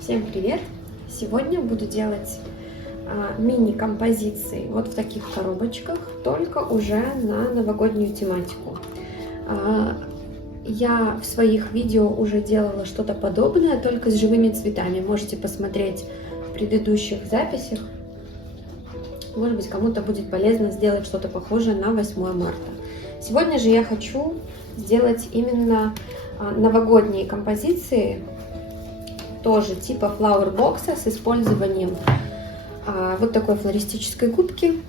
Всем привет! Сегодня буду делать мини-композиции вот в таких коробочках, только уже на новогоднюю тематику. Я в своих видео уже делала что-то подобное, только с живыми цветами. Можете посмотреть в предыдущих записях. Может быть, кому-то будет полезно сделать что-то похожее на 8 марта. Сегодня же я хочу сделать именно новогодние композиции, тоже типа флауэр-бокса с использованием вот такой флористической губки.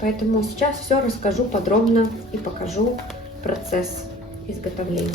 Поэтому сейчас все расскажу подробно и покажу процесс изготовления.